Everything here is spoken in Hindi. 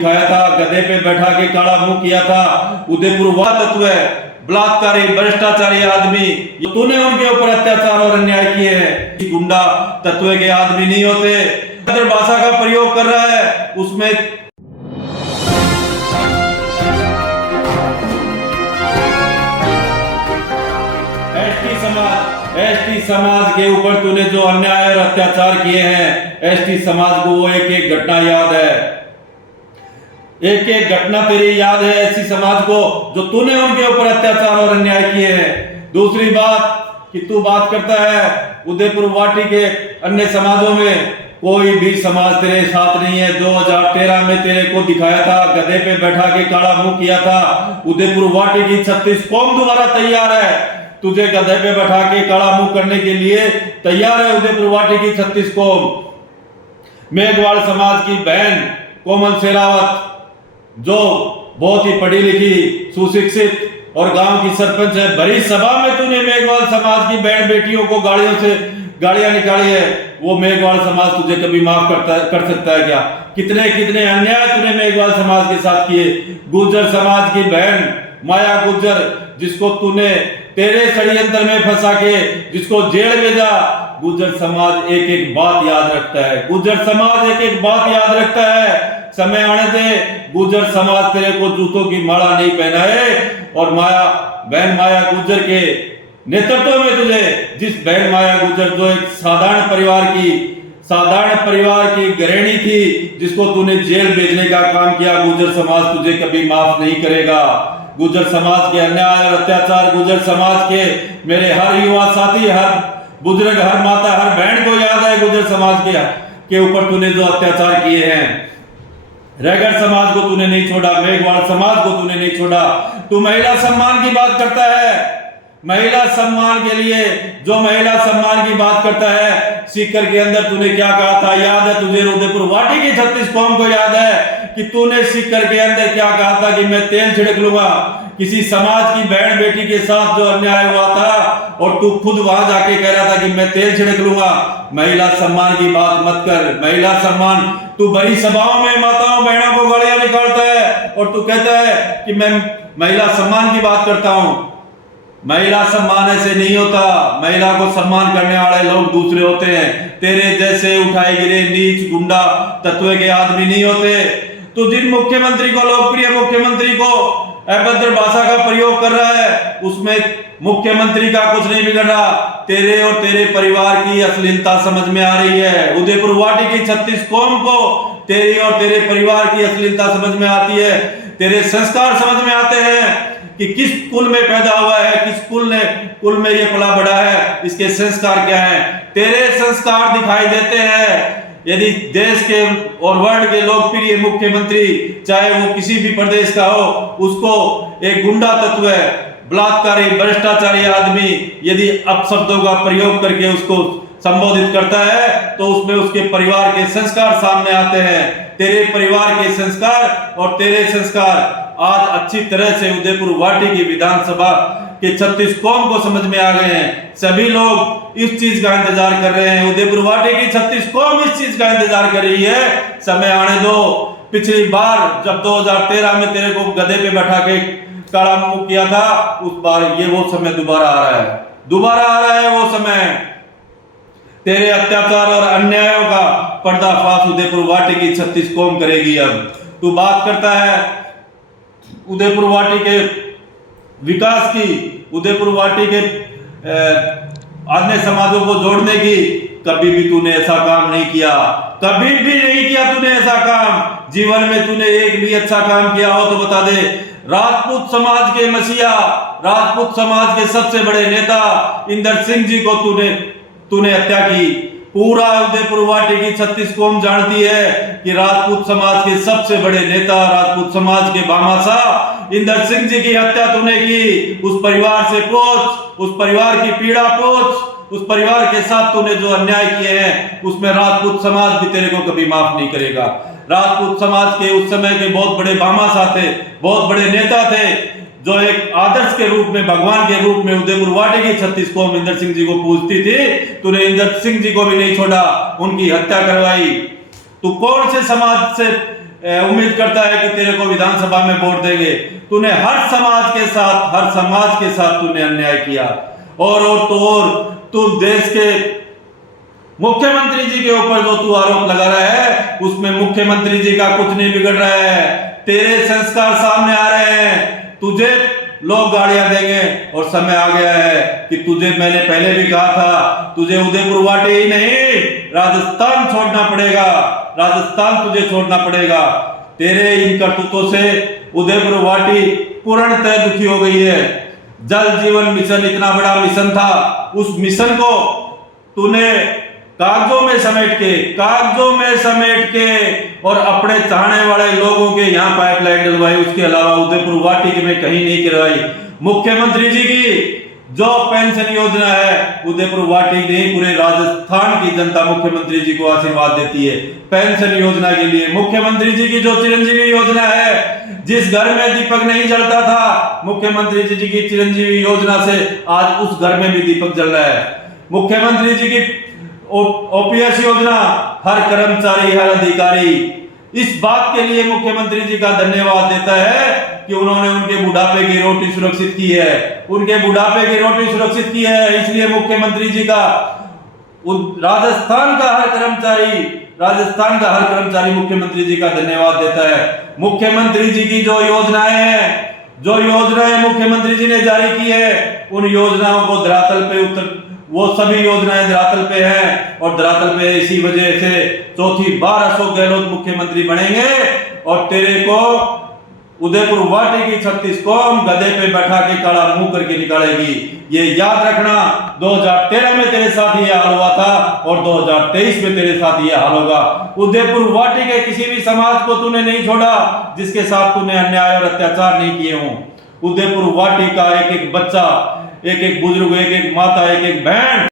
दिखाया था, गधे पे बैठा के काला मुंह किया था। उदयपुर वह तत्व है, बलात्कारी भ्रष्टाचारी आदमी, तूने उनके ऊपर अत्याचार और अन्याय किए हैं। गुंडा तत्व के आदमी नहीं होते। अगर भाषा का प्रयोग कर रहा है उसमें एसटी समाज के ऊपर तूने जो अन्याय और अत्याचार किए हैं, एसटी समाज को वो एक एक घटना याद है, एक एक घटना तेरी याद है एसटी समाज को, जो तूने उनके ऊपर अत्याचार और अन्याय किए हैं। दूसरी बात कि तू बात करता है उदयपुर वाटी के अन्य समाजों में कोई भी समाज तेरे साथ नहीं है। 2013 में तेरे को दिखाया था, गधे पे बैठा के काला मुंह किया था। उदयपुर वाटी की 36 कौम दोबारा तैयार है, तुझे गधे पे बैठा के काला मुंह करने के लिए तैयार है। उदयपुर वाटी की 36 कौम, मेघवाड़ समाज की बहन कोमल शेरावत, जो बहुत ही पढ़ी लिखी सुशिक्षित और गांव की सरपंच है, भरी सभा में तूने मेघवाल समाज की बहन बेटियों को गाड़ियां निकाली है। वो मेघवाल समाज तुझे कभी माफ कर सकता है क्या? कितने कितने अन्याय तूने मेघवाल समाज के साथ किए। गुर्जर समाज की बहन माया गुर्जर, जिसको तूने तेरे षड्यंत्र में फंसा के जिसको जेल भेजा। गुर्जर समाज एक एक बात याद रखता है, गुर्जर समाज एक एक बात याद रखता है। समय आने दे, गुर्जर समाज तेरे को जूतों की माला नहीं पहनाए। और बहन माया गुर्जर के नेतृत्व में तुझे, जिस बहन माया गुर्जर जो एक साधारण परिवार की गृहिणी थी, जिसको तूने जेल भेजने का काम किया, गुर्जर समाज तुझे कभी माफ नहीं करेगा। गुर्जर समाज के अन्याय और अत्याचार, गुर्जर समाज के मेरे हर युवा साथी, हर बुजुर्ग, हर माता, हर बहन को याद है गुर्जर समाज के ऊपर तूने जो अत्याचार किए हैं। रैगर समाज को तूने नहीं छोड़ा, मेघवाड़ समाज को तूने नहीं छोड़ा। तू महिला सम्मान की बात करता है, महिला सम्मान के लिए जो महिला सम्मान की बात करता है, सीकर के अंदर तूने क्या कहा था याद है तुझे? उदयपुर वाटी की 36 कौम को याद है कि तूने सीकर के अंदर क्या कहा था कि मैं तेल छिड़क लूंगा किसी समाज की बहन बेटी के साथ जो अन्याय हुआ था, और तू खुद वहां जाके कह रहा था कि मैं तेल छिड़क लूंगा। महिला सम्मान की बात मत कर। महिला सम्मान, तू बड़ी सभाओं में माताओं बहनों को गालियां निकालता है और तू कहता है कि मैं महिला सम्मान की बात करता हूं। महिला सम्मान ऐसे नहीं होता। महिला को सम्मान करने वाले लोग दूसरे होते हैं। तेरे जैसे उठाए गिरे नीच गुंडा तत्व के आदमी नहीं होते। तो जिन मुख्यमंत्री को, लोकप्रिय मुख्यमंत्री को अभद्र भाषा का प्रयोग कर रहा है, उसमें मुख्यमंत्री का कुछ नहीं बिगड़ रहा। तेरे और तेरे परिवार की अश्लीलता समझ में आ रही है। उदयपुर वाटी की 36 कौम को तेरी और तेरे परिवार की अश्लीलता समझ में आती है। तेरे संस्कार समझ में आते हैं कि किस कुल में पैदा हुआ है, किस कुल में ये पला बढ़ा है, इसके संस्कार क्या है। तेरे संस्कार दिखाई देते हैं। यदि देश के और वर्ल्ड के लोकप्रिय मुख्यमंत्री, चाहे वो किसी भी प्रदेश का हो, उसको एक गुंडा तत्व है, बलात्कारी भ्रष्टाचारी आदमी यदि अपशब्दों का प्रयोग करके उसको संबोधित करता है, तो उसमें उसके परिवार के संस्कार सामने आते हैं। तेरे परिवार के संस्कार और तेरे संस्कार आज अच्छी तरह से उदयपुर वाटी की विधानसभा के 36 कौम को समझ में आ गए हैं। सभी लोग इस चीज का इंतजार कर रहे हैं। उदयपुर वाटी की 36 कौम इस चीज का इंतजार कर रही है। समय आने दो। पिछली बार जब 2013 में तेरे को गधे पे बैठा के काला मुंह किया था, उस बार ये वो समय दोबारा आ रहा है, दोबारा आ रहा है वो समय। तेरे अत्याचार और अन्यायों का पर्दाफाश उदयपुर वाटी की 36 कौम करेगी। अब तू बात करता है उदयपुर वाटी के विकास की, उदयपुर वाटी के अन्य समाजों को जोड़ने की। कभी भी तूने ऐसा काम नहीं किया, कभी भी नहीं किया तूने ऐसा काम। जीवन में तूने एक भी अच्छा काम किया हो तो बता दे। राजपूत समाज के मसीहा, राजपूत समाज के सबसे बड़े नेता इंदर सिंह जी को तूने हत्या की। पूरा उदयपुर वाटी की 36 कौम जानती है कि राजपूत समाज के सबसे बड़े नेता, राजपूत समाज के भामाशाह इंदर सिंह जी की हत्या तूने की। उस परिवार से पूछ, उस परिवार की पीड़ा पूछ, उस परिवार के साथ तूने जो अन्याय किए हैं, उसमें राजपूत समाज भी तेरे को कभी माफ नहीं करेगा। राजपूत समाज के उस समय के बहुत बड़े भामाशाह थे, बहुत बड़े नेता थे, जो एक आदर्श के रूप में, भगवान के रूप में उदयपुर वाटी की 36 कौम इंदर सिंह जी को पूजती थी। तूने इंदर सिंह जी को भी नहीं छोड़ा, उनकी हत्या करवाई। तू कौन से समाज से उम्मीद करता है कि तेरे को विधानसभा में वोट देंगे। तूने हर समाज के साथ तूने अन्याय किया। और तो और तू देश के मुख्यमंत्री जी के ऊपर जो तू आरोप लगा रहा है, उसमें मुख्यमंत्री जी का कुछ नहीं बिगड़ रहा है। तेरे संस्कार सामने आ रहे हैं, तुझे लोग गाड़ियां देंगे और समय आ गया है कि तुझे, मैंने पहले भी कहा था, तुझे उदयपुर वाटी ही नहीं राजस्थान छोड़ना पड़ेगा। राजस्थान तुझे छोड़ना पड़ेगा। तेरे इन करतूतों से उदयपुर वाटी पूर्णतः दुखी हो गई है। जल जीवन मिशन इतना बड़ा मिशन था, उस मिशन को तूने कागजों में समेट के और अपने चाहने वाले लोगों के यहाँ पाइपलाइन डलवाई। उसके अलावा उदयपुर वाटी में कहीं नहीं करवाई। मुख्यमंत्री जी की जो पेंशन योजना है, उदयपुर वाटी नहीं पूरे राजस्थान की जनता मुख्यमंत्री जी को आशीर्वाद देती है पेंशन योजना के लिए। मुख्यमंत्री जी की जो चिरंजीवी योजना है, जिस घर में दीपक नहीं जलता था, मुख्यमंत्री जी की चिरंजीवी योजना से आज उस घर में भी दीपक जल रहा है। मुख्यमंत्री जी की ओपीएस योजना, हर कर्मचारी हर अधिकारी इस बात के लिए मुख्यमंत्री जी का धन्यवाद देता है कि उन्होंने उनके बुढ़ापे की रोटी सुरक्षित की है। उनके बुढ़ापे की रोटी सुरक्षित की है, इसलिए मुख्यमंत्री जी का राजस्थान का हर कर्मचारी मुख्यमंत्री जी का धन्यवाद देता है। मुख्यमंत्री जी की जो योजनाएं मुख्यमंत्री जी ने जारी की है, उन योजनाओं को धरातल पे वो सभी योजनाएं धरातल पे हैं। और धरातल पे इसी वजह से चौथी बार अशोक गहलोत मुख्यमंत्री बनेंगे और तेरे को उदयपुर वाटी की 36 कौम गधे पे बैठा के काला मुंह करके निकालेगी। ये याद रखना, 2013 में तेरे साथ ये हाल हुआ था और 2023 में तेरे साथ ये हाल होगा। उदयपुर वाटी के किसी भी समाज को तूने नहीं छोड़ा जिसके साथ तूने अन्याय और अत्याचार नहीं किए हों। उदयपुर वाटी का एक एक बच्चा, एक एक बुजुर्ग, एक एक माता, एक एक बहन